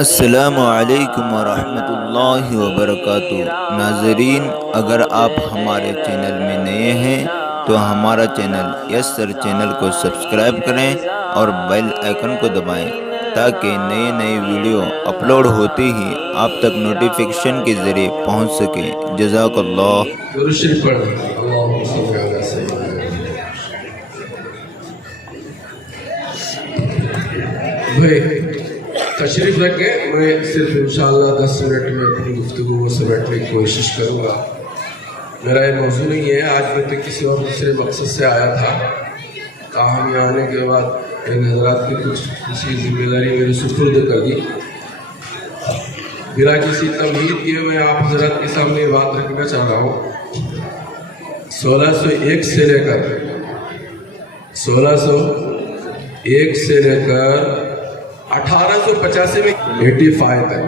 السلام علیکم ورحمۃ اللہ وبرکاتہ۔ ناظرین، اگر آپ ہمارے چینل میں نئے ہیں تو ہمارا چینل یس سر چینل کو سبسکرائب کریں اور بیل آئیکن کو دبائیں تاکہ نئے ویڈیو اپلوڈ ہوتے ہی آپ تک نوٹیفیکیشن کے ذریعے پہنچ سکے۔ جزاک اللہ۔ تشریف رکھیں، میں صرف انشاءاللہ 10 منٹ میں اپنی گفتگو کو سمیٹنے کی کوشش کروں گا۔ میرا یہ موضوع نہیں ہے، آج میں تو کسی اور دوسرے مقصد سے آیا تھا، تاہم یہاں آنے کے بعد ان حضرات کی کسی ذمہ داری میرے سپرد کر دی۔ بلا کسی تمہید کے میں آپ حضرات کے سامنے یہ بات رکھنا چاہ رہا ہوں۔ 1601 سے لے کر 1885 میں 85 تک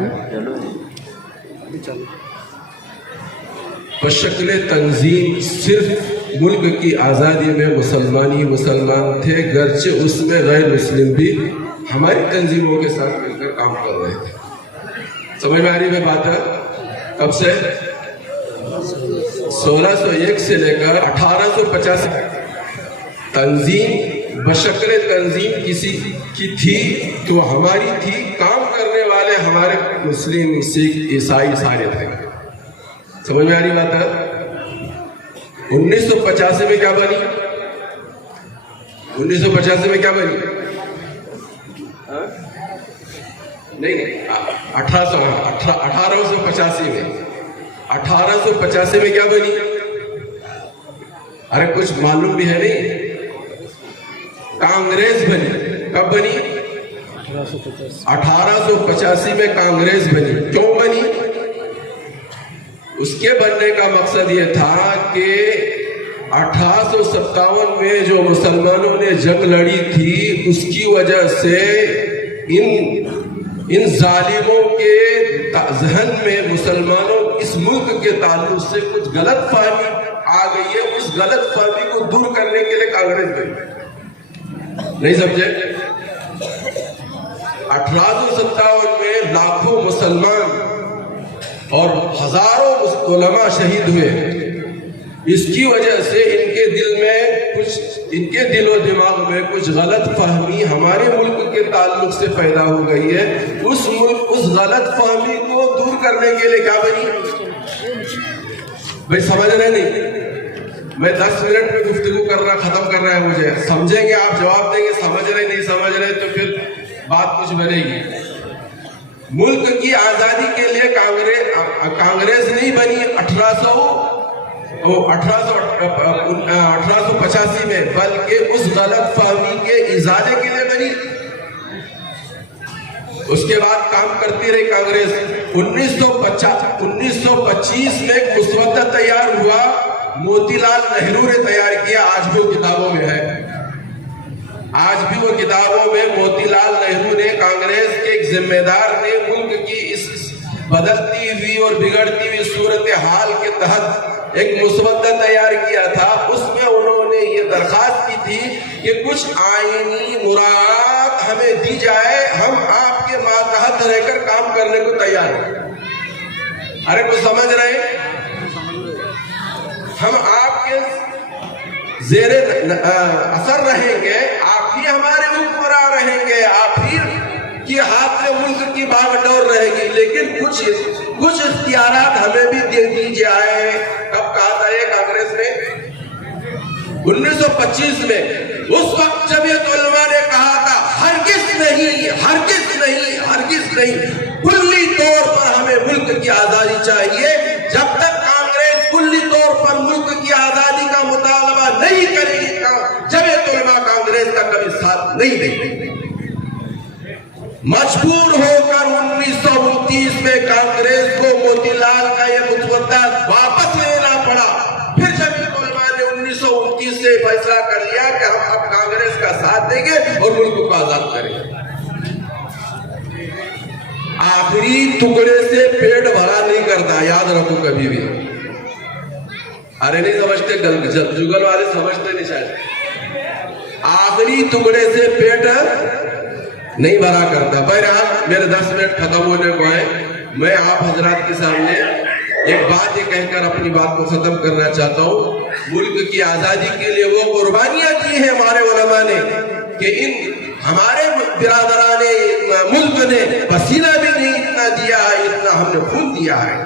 بشکل تنظیم صرف ملک کی آزادی میں مسلمان تھے، گرچہ اس میں غیر مسلم بھی ہماری تنظیموں کے ساتھ مل کر کام کر رہے تھے۔ سمجھ میں آ رہی ہے بات ہے؟ کب سے 1601 سے لے کر 1885 تنظیم بشکل تنظیم کسی کی تھی تو ہماری تھی، کام کرنے والے ہمارے مسلم، سکھ، عیسائی سارے تھے۔ سمجھ میں آ رہی بات ہے؟ 1985 میں کیا بنی؟ 1985 میں کیا بنی؟ نہیں 1885 میں 1885 میں کیا بنی؟ ارے کچھ معلوم بھی ہے نہیں؟ کانگریس بنی۔ کب بنی؟ 1885 میں کانگریس بنی۔ کیوں بنی؟ اس کے بننے کا مقصد یہ تھا کہ 1857 میں جو مسلمانوں نے جنگ لڑی تھی، اس کی وجہ سے ان ظالموں کے ذہن میں مسلمانوں اس ملک کے تعلق سے کچھ غلط فہمی آ گئی ہے۔ اس غلط فہمی کو دور کرنے کے لیے کانگریس بنی۔ نہیں سمجھے؟ 1857 میں لاکھوں مسلمان اور ہزاروں علماء شہید ہوئے۔ اس کی وجہ سے ان کے دل و دماغ میں کچھ غلط فہمی ہمارے ملک کے تعلق سے پیدا ہو گئی ہے۔ اس غلط فہمی کو دور کرنے کے لیے کیا بنی؟ بھائی سمجھ رہے نہیں؟ میں 10 منٹ میں گفتگو کرنا ختم کرنا ہے مجھے۔ سمجھیں گے آپ، جواب دیں گے، سمجھ رہے نہیں سمجھ رہے تو پھر بات کچھ بنے گی۔ ملک کی آزادی کے لیے کانگریس نہیں بنی 1885 میں، بلکہ اس غلط فہمی کے ازالے کے لیے بنی۔ اس کے بعد کام کرتی رہی کانگریس۔ 1925 میں ایک مسودہ تیار ہوا، موتی لال نہرو نے تیار کیا۔ آج بھی وہ کتابوں میں ہے، آج بھی وہ کتابوں میں موتی لال نہرو نے، کانگریس کے ایک ذمہ دار نے، ملک کی اس بدلتی ہوئی اور بگڑتی ہوئی صورتحال کے تحت ایک مسودہ تیار کیا تھا۔ اس میں انہوں نے یہ درخواست کی تھی کہ کچھ آئینی مراعات ہمیں دی جائے، ہم آپ کے ماتحت رہ کر کام کرنے کو تیار ہیں۔ ارے کچھ سمجھ رہے ہیں؟ ہم آپ کے زیر اثر رہیں گے، آپ ہی ہمارے حکمراں رہیں گے، آپ ہی کی ہاتھ میں ملک کی باغ ڈور رہے گی، لیکن کچھ اختیارات ہمیں بھی دے دیجیے آئے۔ کب کہا تھا یہ کانگریس نے؟ 1925 میں۔ اس وقت جمعیت علماء نے کہا تھا ہرگز نہیں، ہرگز نہیں، ہرگز نہیں، کلی طور پر ہمیں ملک کی آزادی چاہیے۔ جب تک کانگریس کلی طور پر ملک کی آزادی کا مطالبہ نہیں کرے گی، جمعیت علماء کانگریس کا کبھی ساتھ نہیں دے گی۔ مجبور ہو کر 1929 میں کانگریس کو موتی لال کا یہ مسودہ واپس لینا پڑا۔ پھر جمعیت علماء نے 1929 سے فیصلہ کر لیا کہ ہم اب کانگریس کا ساتھ دیں گے اور ملک کو آزاد کریں گے۔ آخری ٹکڑے سے پیٹ بھرا نہیں کرتا، یاد رکھو کبھی بھی۔ ارے نہیں سمجھتے، جگل والے سمجھتے نہیں شاید۔ آخری ٹکڑے سے پیٹ نہیں بھرا کرتا۔ بہرحال मेरे 10 मिनट खत्म होने को है। मैं आप हजरात के सामने एक बात ये कहकर अपनी बात को खत्म करना चाहता हूँ। मुल्क की आजादी के लिए वो कुर्बानियां दी हैं हमारे उलमा ने कि इन हमारे बिरादराने मुल्क ने पसीना भी नहीं इतना दिया है, इतना हमने खून दिया है।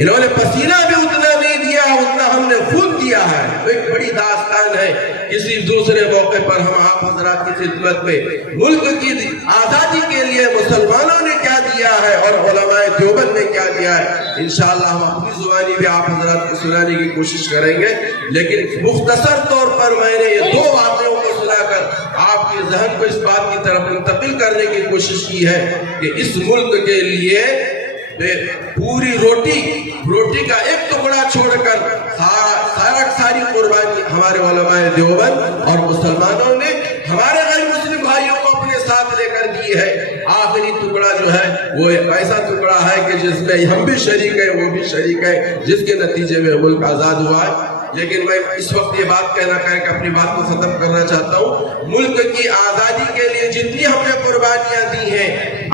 इन्होंने पसीना भी उतना नहीं दिया, उतना हमने खून दिया है। तो एक बड़ी दास्तान है। किसी दूसरे मौके पर हम आप हजरात की खिदमत में मुल्क की आजादी के लिए मुसलमानों ने क्या दिया है और उलमाए देवबंद ने क्या दिया है, इंशाअल्लाह हम अपनी जुबानी भी आप हजरात को सुनाने की कोशिश करेंगे। लेकिन मुख्तसर तौर पर मैंने ये 2 वाक़ियों को सुनाकर आपके ज़हन को इस बात की तरफ मुंतकिल करने की कोशिश की है कि इस मुल्क के लिए पूरी रोटी का एक टुकड़ा छोड़कर सारी कुर्बानी हमारे उलमाए देवबंद और मुसलमानों ने हमारे गैर मुस्लिम भाइयों को अपने साथ लेकर दी है। आखिरी टुकड़ा जो है वो एक ऐसा टुकड़ा है कि जिसमें हम भी शरीक हैं, वो भी शरीक है, जिसके नतीजे में मुल्क आजाद हुआ है। लेकिन मैं इस वक्त ये बात कहना करके अपनी बात को खत्म करना चाहता हूँ। मुल्क की आजादी के लिए जितनी हमने कुर्बानियां दी हैं,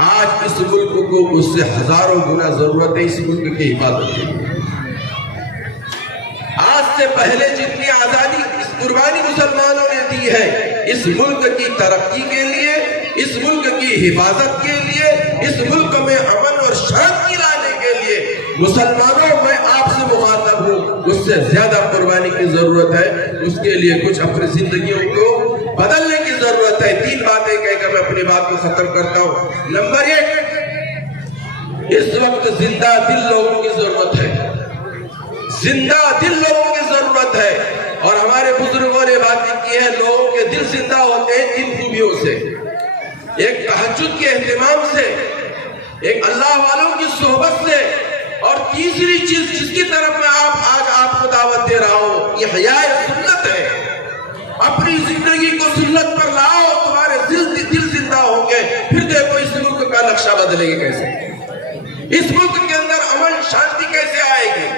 आज इस मुल्क को उससे हजारों गुना जरूरत है इस मुल्क की हिफाजत की। आज से पहले जितनी आजादी इस कुर्बानी मुसलमानों ने दी है, इस मुल्क की तरक्की के लिए, इस मुल्क की हिफाजत के लिए, इस मुल्क में अमन और शांति लाने के लिए मुसलमानों, मैं आपसे मुखातब हूँ, उससे ज्यादा कुर्बानी की जरूरत है। उसके लिए कुछ अपनी जिंदगियों को बदलने की जरूरत है। 3 बातें कहकर मैं अपनी बात को खत्म करता हूँ। नंबर 1, इस वक्त जिंदा दिल लोगों की जरूरत है, जिंदा दिल लोगों की जरूरत है। और हमारे बुजुर्गों ने बात की है, लोगों के दिल जिंदा होते हैं 3 खूबियों से। एक तहज्जुद के एहतिमाम से, एक अल्लाह वालों की सोहबत से, और तीसरी चीज जिसकी तरफ मैं आज आपको दावत दे रहा हूं, ये हयाए सुन्नत है। अपनी जिंदगी को सुन्नत पर लाओ, तुम्हारे दिल जिंदा होंगे। फिर देखो इस मुल्क का नक्शा बदलेंगे कैसे, इस मुल्क के अंदर अमन शांति कैसे आएगी।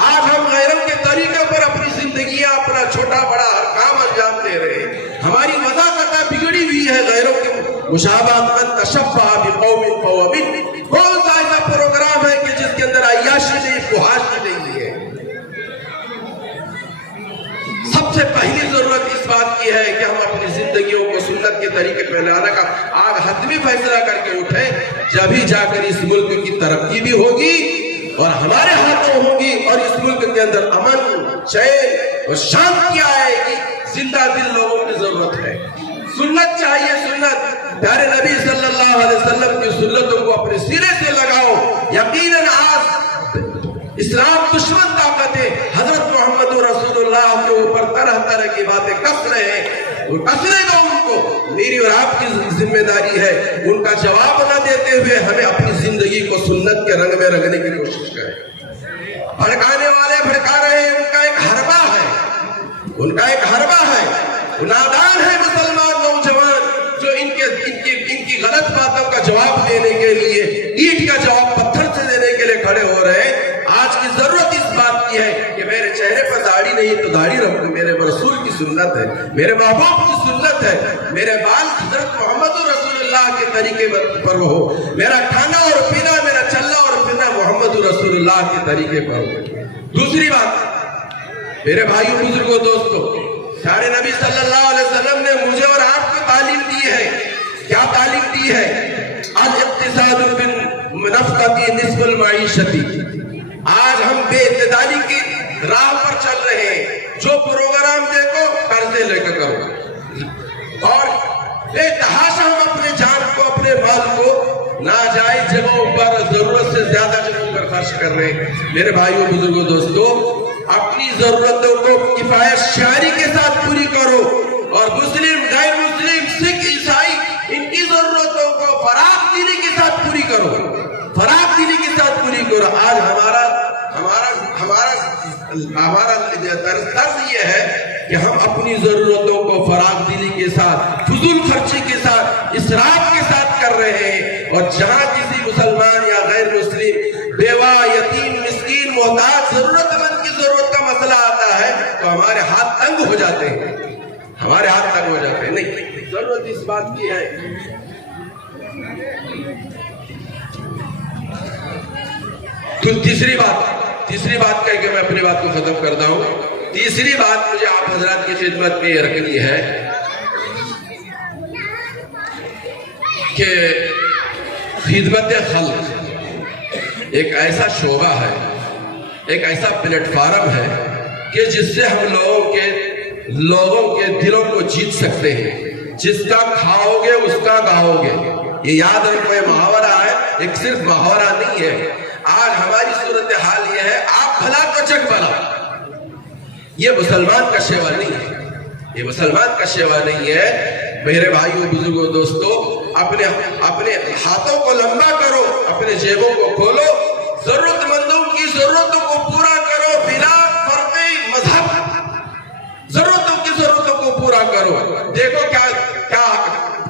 आज हम गैरों के तरीके पर अपनी जिंदगी, अपना छोटा बड़ा हर काम अंजाम दे रहे हैं। हमारी वज़ाक़त बिगड़ी हुई है गैरों के मुशाबहत में। तशब्बह बिक़ौमिन फ़हुव मिन्हुम, कौन सा ऐसा प्रोग्राम है कि जिसके अंदर अय्याशी नहीं, फुहाशी नहीं है। सबसे पहली जरूरत इस बात की है कि हम अपनी जिंदगियों को सुन्नत के तरीके पर लाने का आज हतमी फैसला करके उठे, जब ही जाकर इस मुल्क की तरक्की भी होगी और हमारे हाथों होगी, और इस मुल्क के अंदर अमन, चैन और शांति आएगी। जिंदा दिल लोगों की जरूरत है, सुन्नत चाहिए, सुन्नत। प्यारे नबी सल्लल्लाहु अलैहि वसल्लम की सुन्नतों को अपने सिरे से लगाओ। यकीनन आज इस्लाम दुश्मन ताकतें हजरत मोहम्मद रसूलुल्लाह के ऊपर तरह तरह की बातें कस रहे हैं, और कसने दो उनको। मेरी और आपकी जिम्मेदारी है उनका जवाब न देते हुए हमें अपनी जिंदगी को सुन्नत के रंग में रंगने की कोशिश करें। भड़काने वाले भड़का रहे हैं, उनका एक हरबा है, उनका एक हरबा है। नादान है मुसलमान नौजवान जो इनकी गलत बातों का जवाब देने के लिए, ईंट का जवाब पत्थर से देने के लिए खड़े हो रहे हैं। आज की जरूरत इस बात की है कि मेरे चेहरे पर दाढ़ी नहीं तो दाढ़ी रखो, मेरे रसूल की सुन्नत है, मेरे महबूब की सुन्नत है, मेरे बाल हजरत मोहम्मद रसूलुल्लाह के तरीके पर हो, मेरा खाना और पीना, मेरा चलना और फिरना मोहम्मद रसूलुल्लाह के तरीके पर हो। दूसरी बात, मेरे भाइयों बुजुर्गों दोस्तों, प्यारे नबी सल्लल्लाहु अलैहि वसल्लम ने मुझे और आपको तालीम दी है। क्या तालीम दी है? अल-इक्तिसादु बिन-नफ़क़ती निस्फ़ुल मईशती। आज हम बेइत्तेदाली की राह पर चल रहे हैं। जो प्रोग्राम देखो कर्जे लेकर करो, और बेतहाशा हम अपने जान को, अपने माल को नाजायज जगहों पर, जरूरत से ज्यादा जगहों पर खर्च कर रहे हैं। मेरे भाइयों बुजुर्गों दोस्तों, अपनी जरूरतों को किफायत शारी के साथ पूरी करो, और मुस्लिम, गैर मुस्लिम, सिख, ईसाई, इनकी जरूरतों को फराग दिली के साथ पूरी करो, फराग दिली के साथ पूरी करो। आज हमारा तर्ज ये है कि हम अपनी जरूरतों को फराग दिली के साथ, फजूल खर्ची के साथ, इसराफ के साथ कर रहे हैं। और जहां किसी मुसलमान या गैर मुस्लिम, बेवा, यतीम, मिस्कीन, मोहताज, जरूरतमंद की जरूरत का मसला आता है तो हमारे हाथ तंग हो जाते हैं, हमारे हाथ तंग हो जाते हैं। नहीं, जरूरत इस बात की है تو تیسری بات کہہ کے میں اپنی بات کو ختم کرتا ہوں. تیسری بات مجھے آپ حضرات کی خدمت میں یہ رکھنی ہے کہ خدمت خلق ایک ایسا شعبہ ہے، ایک ایسا پلیٹ فارم ہے کہ جس سے ہم لوگوں کے دلوں کو جیت سکتے ہیں. جس کا کھاؤ گے اس کا گاؤ گے. یہ یاد رکھو، یہ محاورہ ہے، ایک صرف محاورہ نہیں ہے. آج ہماری صورتحال یہ ہے، آپ بھلا تو چک بھلا. یہ مسلمان کا شیوا نہیں ہے، یہ مسلمان کا شیوا نہیں ہے. میرے بھائیوں، بزرگوں، دوستوں، اپنے ہاتھوں کو لمبا کرو، اپنے جیبوں کو کھولو، ضرورت مندوں کی ضرورتوں کو پورا کرو بلا فرق مذہب. ضرورتوں کو پورا کرو. دیکھو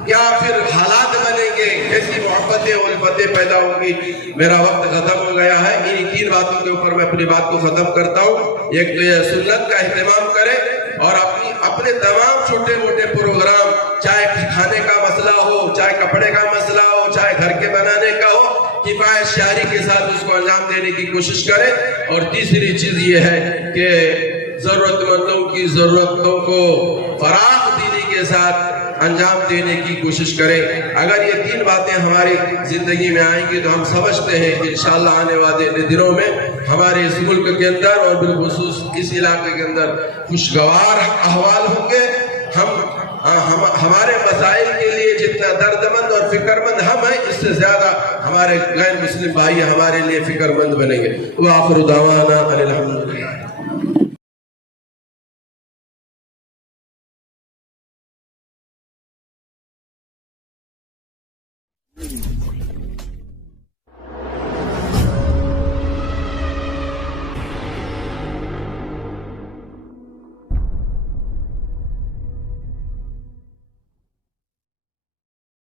کیا پھر حالات بنیں گے، کیسی محبتیں اور الفتیں پیدا ہوں گی. میرا وقت ختم ہو گیا ہے. انہی 3 باتوں کے اوپر میں اپنی بات کو ختم کرتا ہوں. ایک تو یہ سنت کا اہتمام کرے اور اپنے تمام چھوٹے موٹے پروگرام، چاہے کھانے کا مسئلہ ہو، چاہے کپڑے کا مسئلہ ہو، چاہے گھر کے بنانے کا ہو، کفایت شعری کے ساتھ اس کو انجام دینے کی کوشش کرے. اور تیسری چیز یہ ہے کہ ضرورت مندوں کی ضرورتوں کو فراخ دلی کے ساتھ انجام دینے کی کوشش کریں. اگر یہ 3 باتیں ہماری زندگی میں آئیں گی تو ہم سمجھتے ہیں کہ انشاءاللہ آنے والے دنوں میں ہمارے اس ملک کے اندر اور بالخصوص اس علاقے کے اندر خوشگوار احوال ہوں گے. ہمارے مسائل کے لیے جتنا درد مند اور فکر مند ہم ہیں، اس سے زیادہ ہمارے غیر مسلم بھائی ہمارے لیے فکر مند بنیں گے. وآخر دعوانا ان الحمدللہ.